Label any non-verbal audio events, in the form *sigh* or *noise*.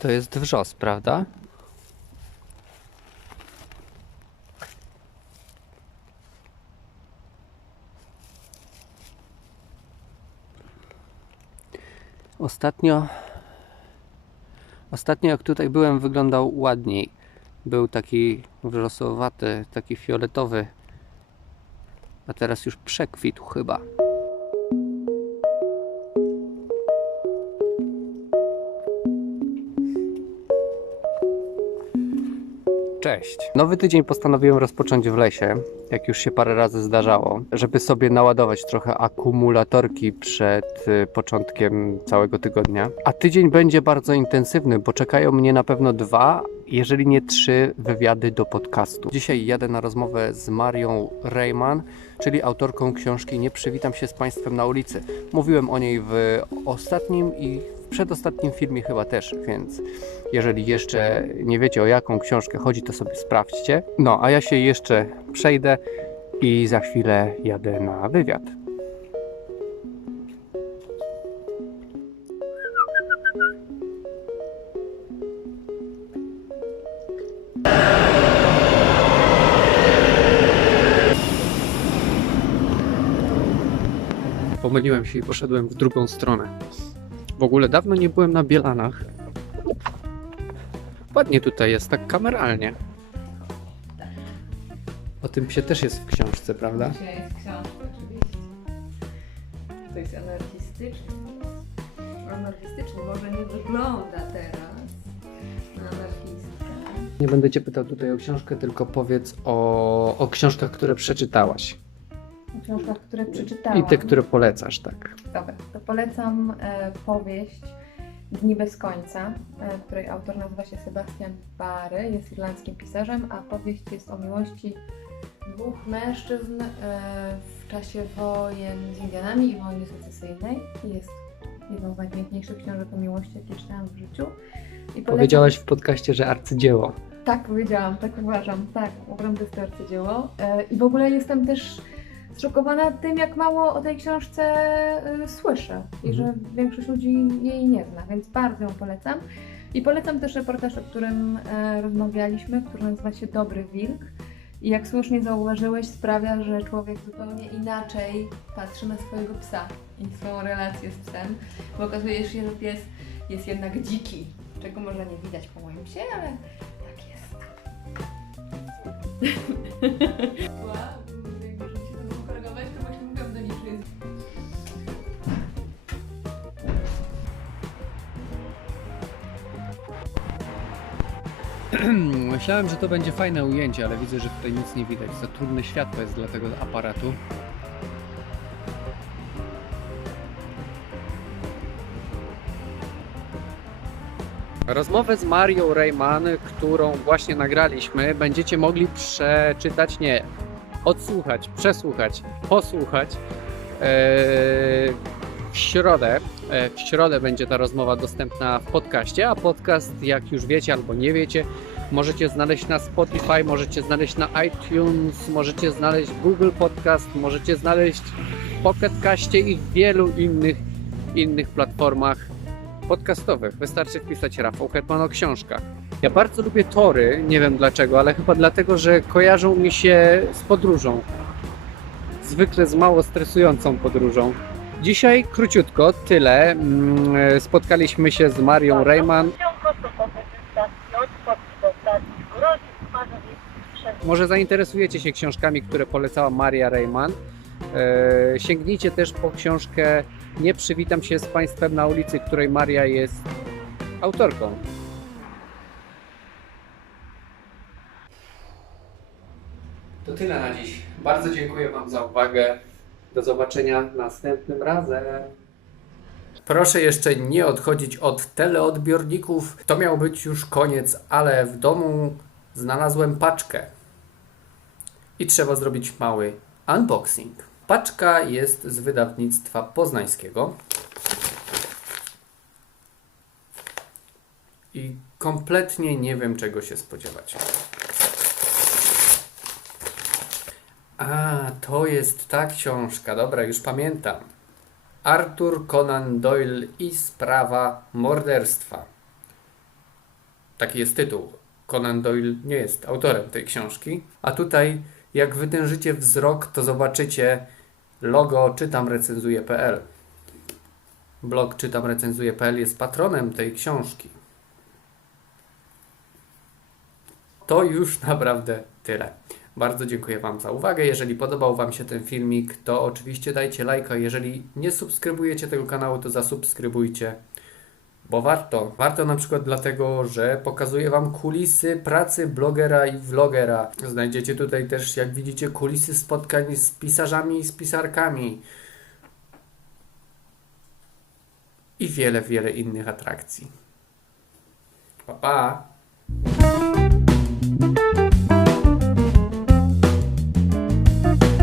To jest wrzos, prawda? Ostatnio Ostatnio jak tutaj byłem wyglądał ładniej. Był taki wrzosowaty, taki fioletowy. A teraz już przekwitł chyba. Cześć. Nowy tydzień postanowiłem rozpocząć w lesie, jak już się parę razy zdarzało, żeby sobie naładować trochę akumulatorki przed y, początkiem całego tygodnia. A tydzień będzie bardzo intensywny, bo czekają mnie na pewno dwa, jeżeli nie trzy wywiady do podcastu. Dzisiaj jadę na rozmowę z Marią Rayman, czyli autorką książki Nie przywitam się z Państwem na ulicy. Mówiłem o niej w ostatnim i przedostatnim filmie chyba też, więc jeżeli jeszcze nie wiecie o jaką książkę chodzi, to sobie sprawdźcie. No, a ja się jeszcze przejdę i za chwilę jadę na wywiad. Pomyliłem się i poszedłem w drugą stronę. W ogóle dawno nie byłem na Bielanach. Ładnie tutaj jest, tak kameralnie. O tym się też jest w książce, prawda? Dzisiaj jest książka, oczywiście. To jest anarchistyczny. Anarchistyczny może nie wygląda teraz na anarchistę. Nie będę cię pytał tutaj o książkę, tylko powiedz o, o książkach, które przeczytałaś. O książkach, które przeczytałam. I te, które polecasz, tak. Dobra, to polecam e, powieść Dni bez końca, e, której autor nazywa się Sebastian Bary, jest irlandzkim pisarzem, a powieść jest o miłości dwóch mężczyzn e, w czasie wojen z Indianami i wojny secesyjnej. Jest jedną z najpiękniejszych książek o miłości, jakie czytałam w życiu. I polecam- Powiedziałaś w podcaście, że arcydzieło. tak, powiedziałam, tak uważam, tak, uważam, to jest to arcydzieło. E, I w ogóle jestem też zszokowana tym, jak mało o tej książce e, słyszę i że większość ludzi jej nie zna, więc bardzo ją polecam. I polecam też reportaż, o którym e, rozmawialiśmy, który nazywa się Dobry Wilk. I jak słusznie zauważyłeś, sprawia, że człowiek zupełnie inaczej patrzy na swojego psa i swoją relację z psem, bo okazuje się, że pies jest jednak dziki, czego może nie widać po moim psie, ale tak jest. *laughs* *laughs* Wow, *clears throat* Myślałem, że to będzie fajne ujęcie, ale widzę, że tutaj nic nie widać. Za trudne światło jest dla tego aparatu. Rozmowę z Marią Rayman, którą właśnie nagraliśmy, będziecie mogli przeczytać, nie, odsłuchać, przesłuchać, posłuchać eee, w środę. E, W środę będzie ta rozmowa dostępna w podcaście, a podcast, jak już wiecie albo nie wiecie, możecie znaleźć na Spotify, możecie znaleźć na iTunes, możecie znaleźć Google Podcast, możecie znaleźć w Pocket Caście i w wielu innych, innych platformach podcastowych. Wystarczy wpisać Rafał Hetman o książkach. Ja bardzo lubię tory, nie wiem dlaczego, ale chyba dlatego, że kojarzą mi się z podróżą. Zwykle z mało stresującą podróżą. Dzisiaj króciutko, tyle. Mm, Spotkaliśmy się z Marią Rayman. Może zainteresujecie się książkami, które polecała Maria Rayman. E, sięgnijcie też po książkę Nie przywitam się z Państwem na ulicy, której Maria jest autorką. To tyle na dziś. Bardzo dziękuję Wam za uwagę. Do zobaczenia następnym razem. Proszę jeszcze nie odchodzić od teleodbiorników. To miał być już koniec, ale w domu znalazłem paczkę. I trzeba zrobić mały unboxing. Paczka jest z wydawnictwa poznańskiego. I kompletnie nie wiem czego się spodziewać. A, to jest ta książka. Dobra, już pamiętam. Arthur Conan Doyle i sprawa morderstwa. Taki jest tytuł. Conan Doyle nie jest autorem tej książki. A tutaj, jak wytężycie wzrok, to zobaczycie logo czytamrecenzuje.pl. Blog czytamrecenzuje.pl jest patronem tej książki. To już naprawdę tyle. Bardzo dziękuję Wam za uwagę. Jeżeli podobał Wam się ten filmik, to oczywiście dajcie lajka. Jeżeli nie subskrybujecie tego kanału, to zasubskrybujcie, bo warto. Warto na przykład dlatego, że pokazuję Wam kulisy pracy blogera i vlogera. Znajdziecie tutaj też, jak widzicie, kulisy spotkań z pisarzami i z pisarkami. I wiele, wiele innych atrakcji. Pa, pa!